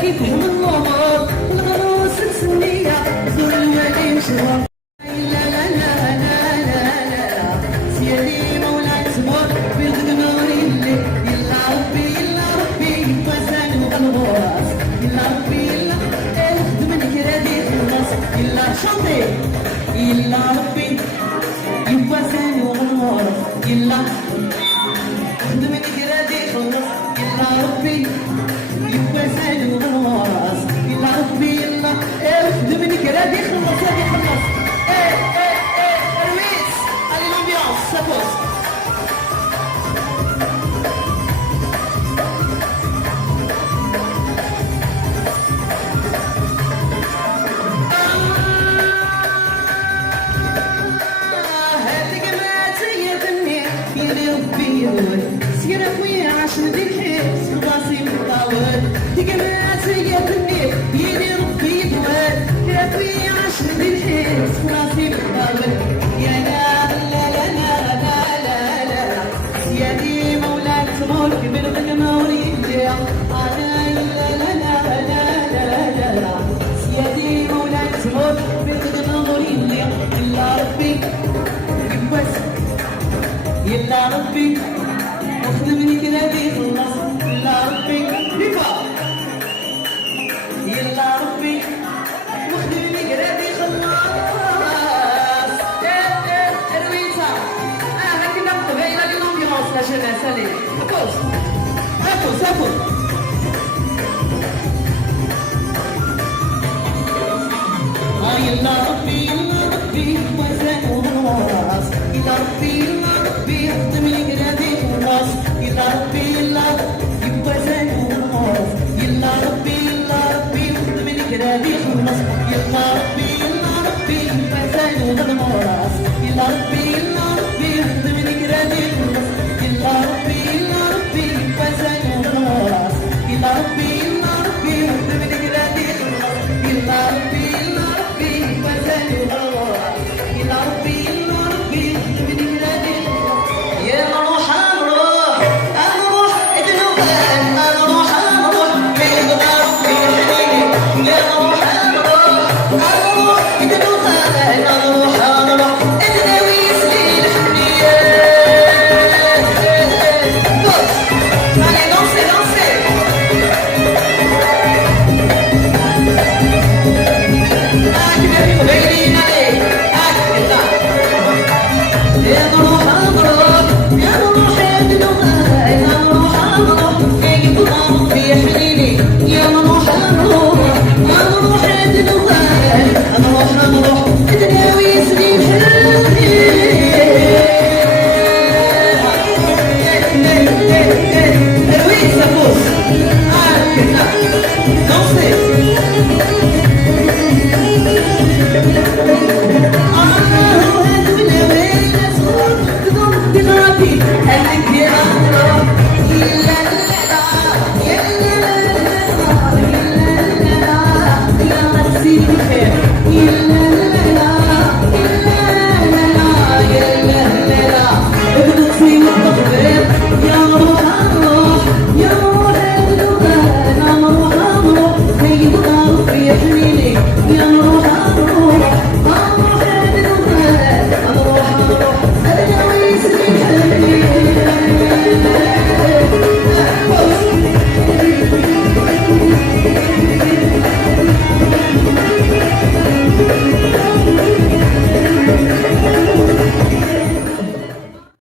كيفهم النور الغروس السنية زور الوالي وشهر لا لا لا لا لا لا سيدي مولاي تمر بيرد نوري اللي يلا ربي فزان وغنغوص يلا ربي يلا اخد من كرادي خلص يلا شاطي يلا ربي يفزان وغنغوص يلا اخد من كرادي خلص يلا ربي يفزان وغنغوص يلا ربي يلا اخد من كرادي خلص خلص Ruiz, allez l'ambiance, ça pose. هذيك ما تيبني يا ربي يدور سير خويا عشان بالخير راسي مطاول هذيك ما تيبني يا ربي يدور يا خويا عشان بالخير راسي مطاول يا لا لا لا لا لا لا لا سيدي مولاي تمر بالغد نوري الليل انا لا لا لا لا لا لا سيدي مولاي تمر بالغد نوري الليل الا ربي بس يلا ربي اخدمني كرادي خلص يلا ربي بيبا يلا ربي اخدمني كرادي خلص رويتا هكذا قبيله للامبيونس لا جينيس الي اكوز اكوز اكوز يلا ربي وزن وراس يلا ربي اخدمني كرادي خلاص يلا ربي يبقى زين وراس يلا ربي اخدمني كرادي خلاص يلا ربي يبقى زين وراس يلا ربي اخدمني كرادي خلاص يلا ربي يبقى زين وراس يلا ربي اخدمني كرادي خلاص يلا ربي يبقى زين وراس يلا ربي اخدمني كرادي يا روح نروح نروح ادنوبان نروح بين ربي حنيني يا روح نروح ادنوبان نروح ادناوي سنين حنيه دوس allez dansez dansez كبير قبيلين عليك يلا يا نروح يا نروح ادنوبان نروح كيف نروح يا حنيني يا نروح ادنوبان نروح ادناوي سنين حنيه رويس سابوس كنا dansez يا